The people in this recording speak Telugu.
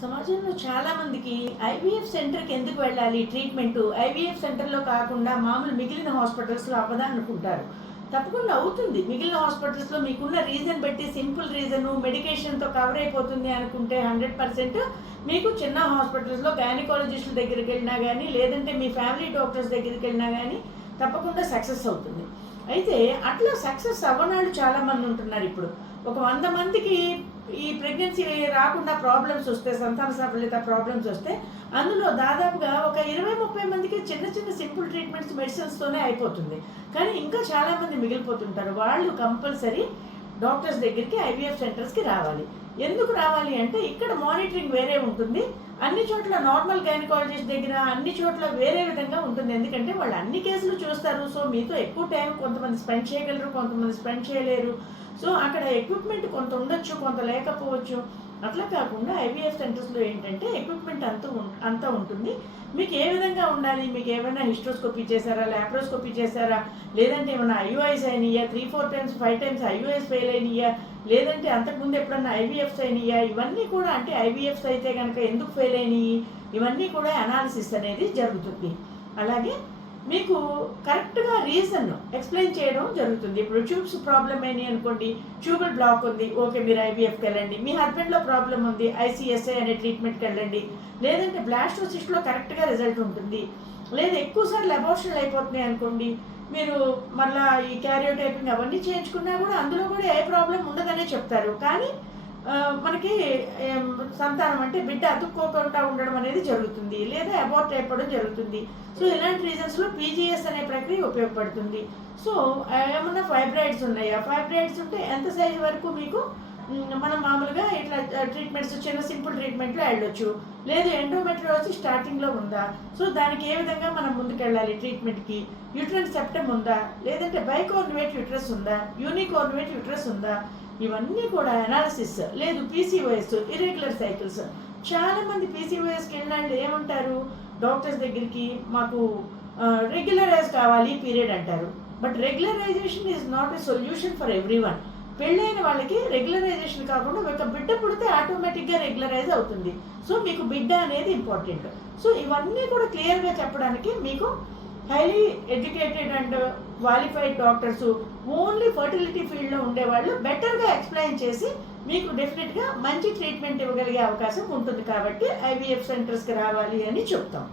సమాజంలో చాలా మందికి ఐవీఎఫ్ సెంటర్కి ఎందుకు వెళ్ళాలి ట్రీట్మెంట్? ఐవీఎఫ్ సెంటర్లో కాకుండా మామూలు మిగిలిన హాస్పిటల్స్లో అవ్వదా అనుకుంటారు. తప్పకుండా అవుతుంది. మిగిలిన హాస్పిటల్స్లో మీకున్న రీజన్ బట్టి సింపుల్ రీజను మెడికేషన్తో కవర్ అయిపోతుంది అనుకుంటే హండ్రెడ్ పర్సెంట్ మీకు చిన్న హాస్పిటల్స్లో గైనకాలజిస్టుల దగ్గరికి వెళ్ళినా కానీ లేదంటే మీ ఫ్యామిలీ డాక్టర్స్ దగ్గరికి వెళ్ళినా కానీ తప్పకుండా సక్సెస్ అవుతుంది. అయితే అట్లా సక్సెస్ అవ్వనాళ్ళు చాలామంది ఉంటున్నారు ఇప్పుడు. ఒక వంద మందికి ఈ ప్రెగ్నెన్సీ రాకుండా ప్రాబ్లమ్స్ వస్తే సంతాన సఫలిత ప్రాబ్లమ్స్ వస్తే అందులో దాదాపుగా ఒక ఇరవై ముప్పై మందికి చిన్న చిన్న సింపుల్ ట్రీట్మెంట్స్ మెడిసిన్స్తోనే అయిపోతుంది. కానీ ఇంకా చాలామంది మిగిలిపోతుంటారు. వాళ్ళు కంపల్సరీ డాక్టర్స్ దగ్గరికి ఐవీఎఫ్ సెంటర్స్కి రావాలి. ఎందుకు రావాలి అంటే ఇక్కడ మానిటరింగ్ వేరే ఉంటుంది. అన్ని చోట్ల నార్మల్ గైనకాలజిస్ట్ దగ్గర అన్ని చోట్ల వేరే విధంగా ఉంటుంది. ఎందుకంటే వాళ్ళు అన్ని కేసులు చూస్తారు. సో మీతో ఎక్కువ టైం కొంతమంది స్పెండ్ చేయగలరు కొంతమంది స్పెండ్ చేయలేరు. సో అక్కడ ఎక్విప్మెంట్ కొంత ఉండొచ్చు కొంత లేకపోవచ్చు. అట్లా కాకుండా ఐవీఎఫ్ సెంటర్స్లో ఏంటంటే ఎక్విప్మెంట్ అంతా ఉం- అంతా ఉంటుంది. మీకు ఏ విధంగా ఉండాలి? మీకు ఏమైనా హిస్ట్రోస్కోపీ చేశారా? ల్యాప్రోస్కోపీ చేశారా? లేదంటే ఏమైనా ఐయుఐస్ అయినాయా? Three four times five times IUIs fail అయినాయా? లేదంటే అంతకుముందు ఎప్పుడన్నా ఐవీఎఫ్స్ అయినాయా? ఇవన్నీ కూడా అంటే ఐవీఎఫ్స్ అయితే కనుక ఎందుకు ఫెయిల్ అయినాయి? ఇవన్నీ కూడా అనాలిసిస్ అనేది జరుగుతుంది. అలాగే మీకు కరెక్ట్గా రీజన్ ఎక్స్ప్లెయిన్ చేయడం జరుగుతుంది. ఇప్పుడు ట్యూబ్స్ ప్రాబ్లం అయినాయి అనుకోండి ట్యూబల్ బ్లాక్ ఉంది ఓకే మీరు ఐవీఎఫ్కి వెళ్ళండి. మీ హస్బెండ్లో ప్రాబ్లం ఉంది ఐసీఎస్ఐ అనే ట్రీట్మెంట్కి వెళ్ళండి. లేదంటే బ్లాస్టోసిస్ట్లో కరెక్ట్గా రిజల్ట్ ఉంటుంది. లేదా ఎక్కువసార్లు అబార్షన్లు అయిపోతున్నాయి అనుకోండి మీరు మళ్ళీ ఈ క్యారియోటైపింగ్ అవన్నీ చేయించుకున్నా కూడా అందులో కూడా ఏ ప్రాబ్లం ఉండదనే చెప్తారు. కానీ మనకి సంతానం అంటే బిడ్డ అతుక్కోకుండా ఉండడం అనేది జరుగుతుంది లేదా అబార్ట్ అయిపోవడం జరుగుతుంది. సో ఇలాంటి రీజన్స్లో పీజీఎస్ అనే ప్రక్రియ ఉపయోగపడుతుంది. సో ఏమన్నా ఫైబ్రాయిడ్స్ ఉన్నాయా? ఫైబ్రాయిడ్స్ ఉంటే ఎంత సైజ్ వరకు మీకు మనం మామూలుగా ఇట్లా ట్రీట్మెంట్స్ చిన్న సింపుల్ ట్రీట్మెంట్లో వెళ్ళొచ్చు. లేదు ఎండోమెట్రియోసిస్ స్టార్టింగ్లో ఉందా? సో దానికి ఏ విధంగా మనం ముందుకెళ్ళాలి ట్రీట్మెంట్కి యూట్రన్ సెప్టమ్ ఉందా? లేదంటే బైకోర్నివేట్ యూట్రస్ ఉందా? యూనికోర్నివేట్ యూట్రస్ ఉందా? ఇవన్నీ కూడా అనాలిసిస్ లేదు పీసీఓఎస్ ఇర్రెగ్యులర్ సైకిల్స్ చాలా మంది పీసీఓఎస్కి వెళ్ళిన ఏమంటారు? డాక్టర్స్ దగ్గరికి మాకు రెగ్యులరైజ్ కావాలి పీరియడ్ అంటారు. But regularisation is not a solution for every one పెళ్ళైన వాళ్ళకి రెగ్యులరైజేషన్ కాకుండా ఒక బిడ్డ పుడితే ఆటోమేటిక్గా రెగ్యులరైజ్ అవుతుంది. సో మీకు బిడ్డ అనేది ఇంపార్టెంట్ సో ఇవన్నీ కూడా క్లియర్గా చెప్పడానికి మీకు highly educated and qualified doctors only fertility ఫీల్డ్లో ఉండేవాళ్ళు బెటర్గా ఎక్స్ప్లెయిన్ చేసి మీకు డెఫినెట్గా మంచి ట్రీట్మెంట్ ఇవ్వగలిగే అవకాశం ఉంటుంది కాబట్టి ఐవీఎఫ్ సెంటర్స్కి రావాలి అని చెప్తాం.